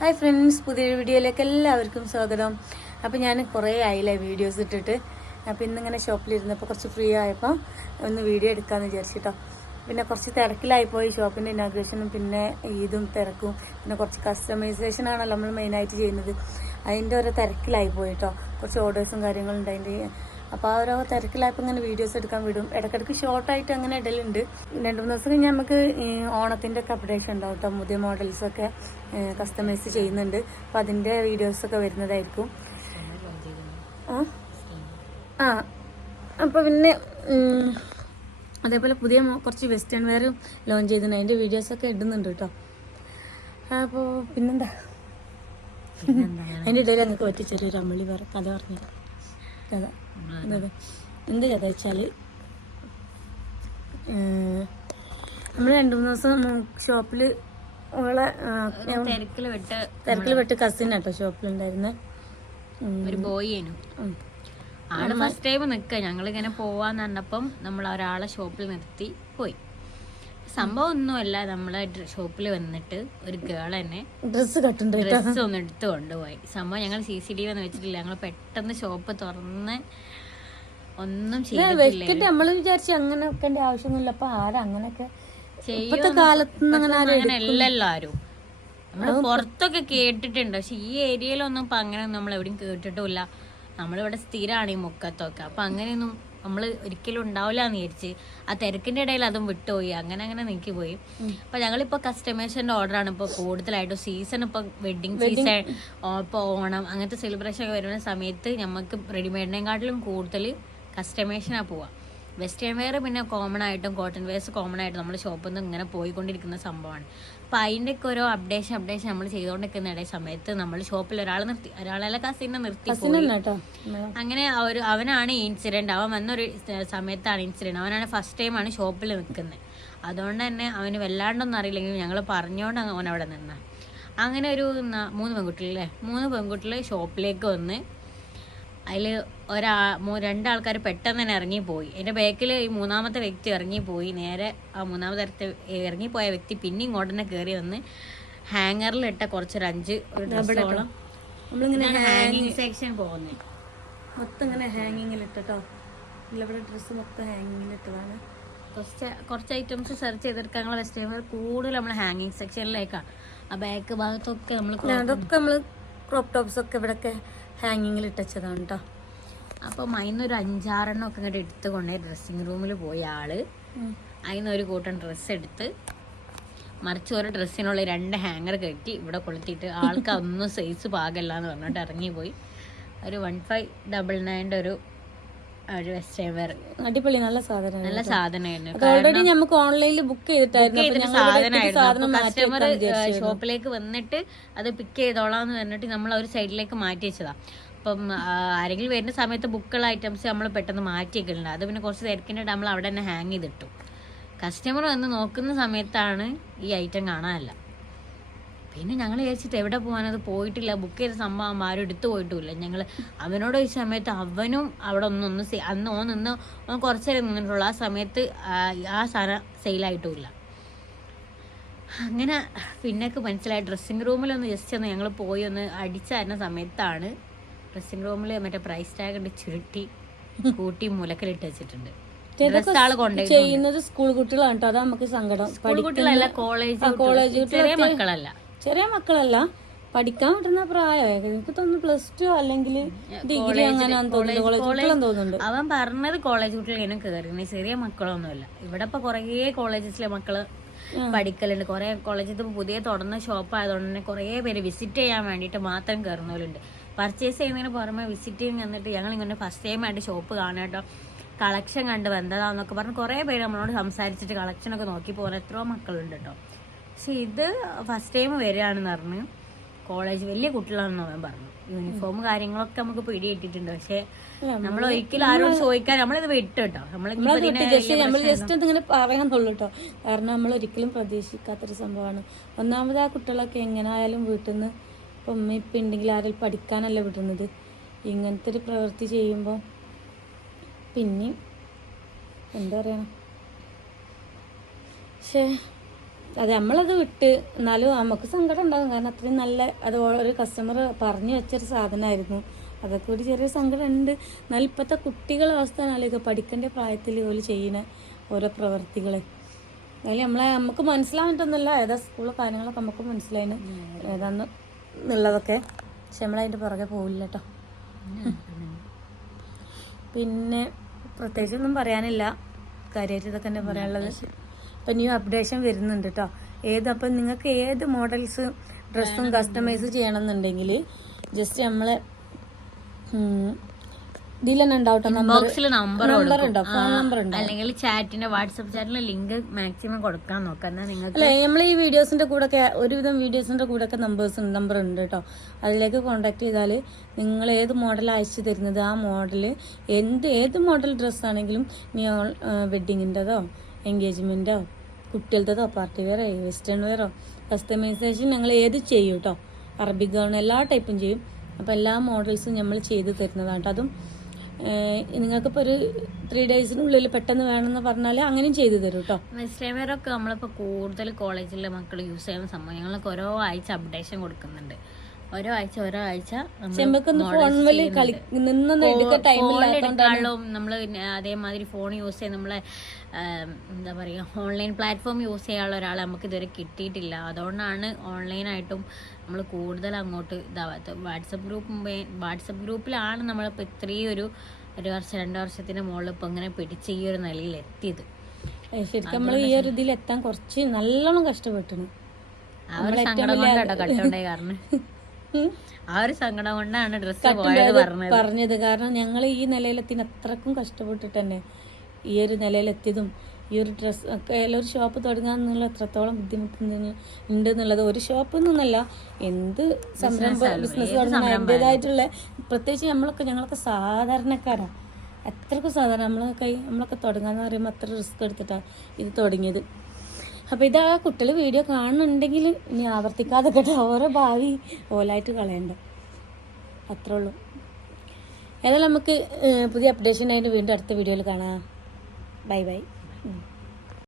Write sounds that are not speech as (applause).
Hi friends പുതിയൊരു വീഡിയോയിലേക്ക് എല്ലാവർക്കും സ്വാഗതം. അപ്പോൾ ഞാൻ കുറേ ആയില്ലേ വീഡിയോസ് ഇട്ടിട്ട്. അപ്പോൾ ഇന്നിങ്ങനെ ഷോപ്പിലിരുന്നപ്പോൾ കുറച്ച് ഫ്രീ ആയപ്പോൾ ഒന്ന് വീഡിയോ എടുക്കാമെന്ന് വിചാരിച്ചിട്ടോ. പിന്നെ കുറച്ച് തിരക്കിലായിപ്പോയി ഷോപ്പിന്റെ ഇനാഗ്രേഷനും പിന്നെ ഈദും തിരക്കും. പിന്നെ കുറച്ച് കസ്റ്റമൈസേഷൻ ആണല്ലോ നമ്മൾ മെയിനായിട്ട് ചെയ്യുന്നത്. അതിന്റെ ഓരോ തിരക്കിലായി പോയിട്ടോ. കുറച്ച് ഓർഡേഴ്സും കാര്യങ്ങളുണ്ട് അതിന്റെ അപ്പോൾ ആ ഓരോ തിരക്കിലായപ്പോൾ ഇങ്ങനെ വീഡിയോസ് എടുക്കാൻ വിടും. ഇടയ്ക്കിടയ്ക്ക് ഷോർട്ടായിട്ട് അങ്ങനെ ഇടലുണ്ട്. രണ്ട് മൂന്ന് ദിവസം കഴിഞ്ഞ് നമുക്ക് ഓണത്തിന്റെ ഒക്കെ അപ്ഡേഷൻ ഉണ്ടാവും കേട്ടോ പുതിയ മോഡൽസൊക്കെ കസ്റ്റമൈസ് ചെയ്യുന്നുണ്ട്. അപ്പോൾ അതിന്റെ വീഡിയോസൊക്കെ വരുന്നതായിരിക്കും. ആ? ആ. അപ്പോൾ പിന്നെ അതേപോലെ പുതിയ കുറച്ച് വെസ്റ്റേൺ വെയറും ലോഞ്ച് ചെയ്തിട്ടുണ്ട്. അതിന്റെ വീഡിയോസൊക്കെ ഇടുന്നുണ്ട് കേട്ടോ അപ്പോൾ പിന്നെന്താ? അതിന്റെ ഇടയിൽ ഞങ്ങൾക്ക് പറ്റി ചെറിയൊരു അമ്മളി പറ കഥ പറഞ്ഞു കഥ എന്ത് കഥ വെച്ചാൽ നമ്മൾ രണ്ടു മൂന്ന് ദിവസം ഷോപ്പിൽ ഉള്ള തിരക്കിൽ വിട്ട് തിരക്കിൽ വിട്ട് കസിൻ കേട്ടോ ഷോപ്പിലുണ്ടായിരുന്നെ. ഒരു ബോയിനു. ആൾ ഫസ്റ്റ് ടൈം നിക്ക. ഞങ്ങൾ ഇങ്ങനെ പോവാന്ന് പറഞ്ഞപ്പം നമ്മൾ ഒരാളെ ഷോപ്പിൽ നിർത്തി പോയി. സംഭവം ഒന്നുമല്ല നമ്മളെ ഷോപ്പിൽ വന്നിട്ട് ഒരു ഗേൾ തന്നെ ഡ്രസ്സ് ഡ്രസ് ഡ്രസ്സ് ഒന്ന് എടുത്ത് കൊണ്ടുപോയി. സംഭവം ഞങ്ങൾ സി സി ടി വി ഒന്നും വെച്ചിട്ടില്ല. ഞങ്ങൾ പെട്ടെന്ന് ഷോപ്പ് തുറന്ന് ഒന്നും ചെയ്തിട്ടില്ല. നമ്മൾ വിചാരിച്ചു അങ്ങനെ വെക്കേണ്ട ആവശ്യമൊന്നുമില്ല. അപ്പൊ ആരാ അങ്ങനെയൊക്കെ? ചെയ്യും ഇപ്പത്തെ കാലത്ത് അങ്ങനെ നമ്മൾ പുറത്തൊക്കെ കേട്ടിട്ടുണ്ട്. പക്ഷെ ഈ ഏരിയയിലൊന്നും ഇപ്പൊ അങ്ങനെ നമ്മൾ എവിടെയും കേട്ടിട്ടില്ല നമ്മളിവിടെ സ്ഥിരമാണ് ഈ മുക്കത്തൊക്കെ. അപ്പൊ അങ്ങനെയൊന്നും നമ്മൾ ഒരിക്കലും ഉണ്ടാവില്ല എന്ന് വിചാരിച്ച് ആ തിരക്കിന്റെ ഇടയിൽ അതും വിട്ടുപോയി. അങ്ങനെ അങ്ങനെ നീക്കി പോയി അപ്പൊ ഞങ്ങളിപ്പോ കസ്റ്റമേഴ്സിന്റെ ഓർഡറാണ് ഇപ്പൊ കൂടുതലായിട്ടും സീസൺ ഇപ്പൊ വെഡിങ് സീസൺ ഇപ്പൊ ഓണം അങ്ങനത്തെ സെലിബ്രേഷൻ ഒക്കെ വരുന്ന സമയത്ത് നമുക്ക് റെഡിമെയ്ഡിനെക്കാട്ടിലും കൂടുതൽ കസ്റ്റമേഷനാ പോവാ. വെസ്റ്റേൺ വെയർ പിന്നെ കോമൺ ആയിട്ടും കോട്ടൺ വെയർസ് കോമൺ ആയിട്ടും നമ്മുടെ ഷോപ്പിൽ നിന്ന് ഇങ്ങനെ പോയിക്കൊണ്ടിരിക്കുന്ന സംഭവമാണ്. അപ്പം അതിന്റെ ഒക്കെ ഓരോ അപ്ഡേഷൻ അപ്ഡേഷൻ നമ്മൾ ചെയ്തുകൊണ്ടിരിക്കുന്ന ഇടയിൽ സമയത്ത് നമ്മൾ ഷോപ്പിൽ ഒരാൾ നിർത്തി ഒരാളെ കസിനെ നിർത്തി അങ്ങനെ ഒരു അവനാണ് ഈ ഇൻസിഡന്റ് അവൻ വന്നൊരു സമയത്താണ് ഇൻസിഡന്റ് അവനാണ് ഫസ്റ്റ് ടൈമാണ് ഷോപ്പിൽ നിൽക്കുന്നത് അതുകൊണ്ട് തന്നെ അവന് വല്ലാണ്ടൊന്നും അറിയില്ലെങ്കിലും ഞങ്ങൾ പറഞ്ഞുകൊണ്ട് അവൻ അവിടെ നിന്ന. അങ്ങനെ ഒരു മൂന്ന് പെൺകുട്ടികളല്ലേ മൂന്ന് പെൺകുട്ടികൾ ഷോപ്പിലേക്ക് വന്ന് അതിൽ ഒരാ രണ്ടാൾക്കാർ പെട്ടെന്ന് തന്നെ ഇറങ്ങിപ്പോയി. എന്റെ ബാക്കിൽ ഈ മൂന്നാമത്തെ വ്യക്തി ഇറങ്ങിപ്പോയി. നേരെ ആ മൂന്നാമത്തെ ഇറങ്ങിപ്പോയ വ്യക്തി പിന്നെ ഇങ്ങോട്ട് തന്നെ കയറി വന്ന് ഹാങ്ങറിലിട്ട കുറച്ചൊരു അഞ്ച് ഒരു ഡ്രസ്സോളം നമ്മളിങ്ങനെ ഹാങ്ങിങ് സെക്ഷൻ പോകുന്നത്. മൊത്തം ഇങ്ങനെ ഹാങ്ങിങ്ങിലിട്ടോ ഇവിടെ ഡ്രസ്സ് മൊത്തം ഹാങ്ങിങ്ങിലിട്ടതാണ്. കുറച്ച് കുറച്ച് ഐറ്റംസ് സെർച്ച് ചെയ്തെടുക്കാൻ ഞങ്ങൾ കൂടുതൽ നമ്മൾ ഹാങ്ങിങ് സെക്ഷനിലേക്കാണ് ആ ബാക്ക് ഭാഗത്തൊക്കെ നമ്മൾ അതൊക്കെ നമ്മൾ ക്രോപ്പ് ടോപ്സൊക്കെ ഇവിടെയൊക്കെ ഹാങ്ങിങ്ങിൽ ഇട്ടച്ചതാണ് കേട്ടോ അപ്പോൾ അതിനൊരു അഞ്ചാറെണ്ണം ഒക്കെ ഇങ്ങോട്ട് എടുത്ത് കൊണ്ടേ ഡ്രസ്സിങ് റൂമിൽ പോയ ആൾ. അതിന്ന് ഒരു കൂട്ടം ഡ്രസ്സ് എടുത്ത് മറിച്ച് ഒരു ഡ്രസ്സിനുള്ള രണ്ട് ഹാങ്ങർ കെട്ടി ഇവിടെ കൊളുത്തിയിട്ട് ആൾക്ക് ഒന്നും സൈസ് പാകല്ല എന്ന് പറഞ്ഞിട്ട് ഇറങ്ങിപ്പോയി. ഒരു വൺ ഫൈവ് ഡബിൾ നയന്റെ ഒരു ഒരു അടിപൊളി നല്ല സാധനം നല്ല സാധനമായിരുന്നു. ഓൾറെഡി നമുക്ക് ഓൺലൈനിൽ ബുക്ക് ചെയ്തിട്ടായിരുന്നു. സാധനം കസ്റ്റമർ. ഷോപ്പിലേക്ക് വന്നിട്ട് അത് പിക്ക് ചെയ്തോളാം എന്ന് പറഞ്ഞിട്ട് നമ്മൾ ഒരു സൈഡിലേക്ക് മാറ്റി വെച്ചതാ. അപ്പം ആരെങ്കിലും വരുന്ന സമയത്ത് ബുക്കുള്ള ഐറ്റംസ് നമ്മൾ പെട്ടെന്ന് മാറ്റിയൊക്കെയുണ്ട് അത് പിന്നെ കുറച്ച് തിരക്കിന്റെ നമ്മൾ അവിടെ തന്നെ ഹാങ് ചെയ്തിട്ടു. കസ്റ്റമർ വന്ന് നോക്കുന്ന സമയത്താണ് ഈ ഐറ്റം കാണാനല്ല. പിന്നെ ഞങ്ങൾ വിചാരിച്ചിട്ട് എവിടെ പോകാനത് പോയിട്ടില്ല. ബുക്ക് ചെയ്ത സംഭവം ആരും എടുത്തു പോയിട്ടുമില്ല ഞങ്ങൾ അവനോട് ഈ സമയത്ത് അവനും അവിടെ ഒന്നും ഒന്ന് സെ- അന്ന് ഓൻ നിന്ന് ഓൻ കുറച്ച് നേരം നിന്നിട്ടുള്ളൂ. ആ സമയത്ത് ആ- സാധനം സെയിലായിട്ടുമില്ല അങ്ങനെ പിന്നൊക്കെ മനസ്സിലായി. ഡ്രസ്സിങ് റൂമിലൊന്ന് ജസ്റ്റ് ഒന്ന് ഞങ്ങൾ പോയി ഒന്ന് അടിച്ചായിരുന്ന സമയത്താണ് ഡ്രസ്സിങ് റൂമിൽ മറ്റേ പ്രൈസ് ടാഗ് ഉണ്ട് ചുരുട്ടി കൂട്ടി മുലക്കലിട്ട് വെച്ചിട്ടുണ്ട്. ചെയ്യുന്നത് സ്കൂൾ കുട്ടികളാണ് കേട്ടോ അതാ നമുക്ക് സങ്കടം. കോളേജ് കോളേജ് ചെറിയ മക്കളല്ല. ചെറിയ മക്കളല്ല. പഠിക്കാൻ പറ്റുന്ന പ്രായമായി എനിക്ക് തോന്നുന്നു പ്ലസ് ടു അല്ലെങ്കിൽ ഡിഗ്രി അങ്ങനെ കോളേജ് അവൻ പറഞ്ഞത് കോളേജ് കുട്ടികളേനും കയറി ചെറിയ മക്കളൊന്നുമല്ല. ഇവിടെ ഇപ്പൊ കുറേ കോളേജസിലെ മക്കൾ പഠിക്കലുണ്ട്. കുറെ കോളേജിൽ ഇപ്പൊ പുതിയ തുറന്ന ഷോപ്പ് ആയതുകൊണ്ട് തന്നെ കുറെ പേര് വിസിറ്റ് ചെയ്യാൻ വേണ്ടിട്ട് മാത്രം കയറുന്നവരുണ്ട് പർച്ചേസ് ചെയ്യുന്നതിന് പുറമെ വിസിറ്റിംഗ് എന്നിട്ട് ഞങ്ങൾ ഇങ്ങനെ ഫസ്റ്റ് ടൈം ആയിട്ട് ഷോപ്പ് കാണാട്ടോ കളക്ഷൻ കണ്ട് വന്നതാന്നൊക്കെ പറഞ്ഞ് കുറേ പേര് നമ്മളോട് സംസാരിച്ചിട്ട് കളക്ഷൻ ഒക്കെ നോക്കി പോകുന്ന എത്രയോ മക്കളുണ്ട് കേട്ടോ. പക്ഷെ ഇത് ഫസ്റ്റ് ടൈം വരികയാണെന്ന് പറഞ്ഞ്. കോളേജ് വലിയ കുട്ടികളാണെന്ന് അവൻ പറഞ്ഞു. യൂണിഫോം കാര്യങ്ങളൊക്കെ നമുക്ക് പിടിയിട്ടിട്ടുണ്ട് പക്ഷെ നമ്മൾ ഒരിക്കലും ആരോട് ചോദിക്കാൻ നമ്മളിത് വിട്ടു നമ്മൾ ജസ്റ്റ് എന്തിങ്ങനെ പറയാന്നുള്ളൂ കേട്ടോ. കാരണം നമ്മൾ ഒരിക്കലും പ്രതീക്ഷിക്കാത്തൊരു സംഭവമാണ്. ഒന്നാമത് ആ കുട്ടികളൊക്കെ എങ്ങനെ ആയാലും വീട്ടിൽ നിന്ന് ഇപ്പം ഉമ്മ ഇപ്പം ഉണ്ടെങ്കിൽ ആരും പഠിക്കാനല്ല വിടുന്നത്. ഇങ്ങനത്തെ ഒരു പ്രവൃത്തി ചെയ്യുമ്പോൾ പിന്നെയും എന്താ പറയണം പക്ഷേ അത് നമ്മളത് വിട്ട് എന്നാലും നമുക്ക് സങ്കടം ഉണ്ടാകും. കാരണം അത്രയും നല്ല അത് ഒരു കസ്റ്റമർ പറഞ്ഞു വെച്ചൊരു സാധനമായിരുന്നു. അതൊക്കെ ഒരു ചെറിയ സങ്കടം ഉണ്ട് എന്നാലും ഇപ്പോഴത്തെ കുട്ടികളെ അവസ്ഥ ആലോചിക്കുക പഠിക്കേണ്ട പ്രായത്തിൽ ജോലി ചെയ്യുന്ന ഓരോ പ്രവർത്തികൾ അതിൽ നമ്മളെ നമുക്ക് മനസ്സിലാവിട്ടൊന്നുമില്ല ഏതാ സ്കൂളിലെ കാര്യങ്ങളൊക്കെ നമുക്ക് മനസ്സിലായിന്. ഏതാന്ന് എന്നുള്ളതൊക്കെ. പക്ഷെ നമ്മളതിന്റെ പുറകെ പോവില്ല കേട്ടോ പിന്നെ പ്രത്യേകിച്ചൊന്നും പറയാനില്ല. കാര്യമായിട്ട് ഇതൊക്കെ തന്നെ പറയാനുള്ളത്. ഇപ്പം ന്യൂ അപ്ഡേഷൻ വരുന്നുണ്ട് കേട്ടോ ഏത് അപ്പം നിങ്ങൾക്ക് ഏത് മോഡൽസ് ഡ്രസ്സും കസ്റ്റമൈസ് ചെയ്യണമെന്നുണ്ടെങ്കിൽ ജസ്റ്റ് നമ്മളെ അല്ലെങ്കിൽ ചാറ്റിന്റെ വാട്സപ്പ് ചാറ്റിലെ ലിങ്ക് മാക്സിമം കൊടുക്കാൻ നോക്കാം. നിങ്ങൾക്ക് നമ്മൾ ഈ വീഡിയോസിന്റെ കൂടെ ഒരുവിധം വീഡിയോസിന്റെ കൂടെ ഒക്കെ നമ്പേഴ്സ് നമ്പർ ഉണ്ട് കേട്ടോ അതിലേക്ക് കോൺടാക്ട് ചെയ്താൽ നിങ്ങൾ ഏത് മോഡൽ അയച്ചു തരുന്നത്? ആ മോഡൽ എന്ത് ഏത് മോഡൽ ഡ്രസ്സാണെങ്കിലും നീ വെഡിങ്ങിന്റെതോ എൻഗേജ്മെന്റോ കുട്ടികളുടേതോ പാർട്ടി വെയറോ വെസ്റ്റേൺ വെയറോ കസ്റ്റമൈസേഷൻ ഞങ്ങൾ ഏത് ചെയ്യും കേട്ടോ അറബിക് ഗൗൺ എല്ലാ ടൈപ്പും ചെയ്യും. അപ്പോൾ എല്ലാ മോഡൽസും നമ്മൾ ചെയ്ത് തരുന്നതാണ് കേട്ടോ അതും നിങ്ങൾക്കിപ്പോൾ ഒരു ത്രീ ഡേയ്സിനുള്ളിൽ പെട്ടെന്ന് വേണമെന്ന് പറഞ്ഞാൽ അങ്ങനെയും ചെയ്തു തരും കേട്ടോ വെസ്റ്റേൺ വെയറൊക്കെ ഒക്കെ നമ്മളിപ്പോൾ കൂടുതൽ കോളേജിലെ മക്കൾ യൂസ് ചെയ്യുന്ന സംഭവം. ഞങ്ങൾക്ക് ഓരോ ആഴ്ച അപ്ഡേഷൻ കൊടുക്കുന്നുണ്ട്. ഓരോ ആഴ്ച ഓരോ ആഴ്ച ചെമ്പക്കൊന്ന് ഫോൺ വഴി കളി നിന്നൊന്നും എടുക്കാൻ നമ്മൾ അതേമാതിരി ഫോൺ യൂസ് ചെയ്യാൻ നമ്മളെ എന്താ പറയുക ഓൺലൈൻ പ്ലാറ്റ്ഫോം യൂസ് ചെയ്യാനുള്ള ഒരാളെ നമുക്ക് ഇതുവരെ കിട്ടിയിട്ടില്ല. അതുകൊണ്ടാണ് ഓൺലൈനായിട്ടും നമ്മൾ കൂടുതൽ അങ്ങോട്ട് ഇതാവാത്തത് വാട്സപ്പ് ഗ്രൂപ്പ് വാട്സപ്പ് ഗ്രൂപ്പിലാണ് നമ്മളിപ്പോൾ ഇത്രയും ഒരു ഒരു വർഷം രണ്ട് വർഷത്തിന് മുകളിൽ ഇപ്പോൾ ഇങ്ങനെ പിടിച്ച് ഈ ഒരു നിലയിൽ എത്തിയത്. ശരിക്കും നമ്മൾ ഈ ഒരു ഇതിൽ എത്താൻ കുറച്ച് നല്ലോണം കഷ്ടപ്പെട്ടു ആ ഒരു സങ്കടം കൊണ്ടാട്ടോ കട്ടോണ്ടായി കാരണം. (laughs) ആ ഒരു സങ്കടം കൊണ്ടാണ് ഡ്രസ്സ് പോയത് പറഞ്ഞത്. പറഞ്ഞത്. കാരണം ഞങ്ങൾ ഈ നിലയിലെത്തിന് അത്രക്കും കഷ്ടപ്പെട്ടിട്ട് തന്നെ ഈ ഒരു നിലയിലെത്തിയതും ഈ ഒരു ഡ്രസ്സ് ഒക്കെ ഒരു ഷോപ്പ് തുടങ്ങാന്നുള്ള എത്രത്തോളം ബുദ്ധിമുട്ട് ഉണ്ട് എന്നുള്ളത് ഒരു ഷോപ്പ് എന്നൊന്നല്ല എന്ത് സംരംഭം ബിസിനസ് തുടങ്ങാൻ പ്രത്യേകിച്ച് നമ്മളൊക്കെ ഞങ്ങളൊക്കെ സാധാരണക്കാരാണ് അത്രക്കും സാധാരണ നമ്മളൊക്കെ നമ്മളൊക്കെ തുടങ്ങാന്ന് പറയുമ്പോൾ അത്ര റിസ്ക് എടുത്തിട്ടാണ് ഇത് തുടങ്ങിയത്. അപ്പോൾ ഇത് ആ കുട്ടികൾ വീഡിയോ കാണുന്നുണ്ടെങ്കിൽ ഇനി ആവർത്തിക്കാതെ കേട്ടോ ഓരോ ഭാവി ഓലായിട്ട് കളയണ്ട? അത്രേ ഉള്ളൂ. ഏതായാലും നമുക്ക് പുതിയ അപ്ഡേഷൻ ആയിട്ട് വീണ്ടും അടുത്ത വീഡിയോയിൽ കാണാം. Bye bye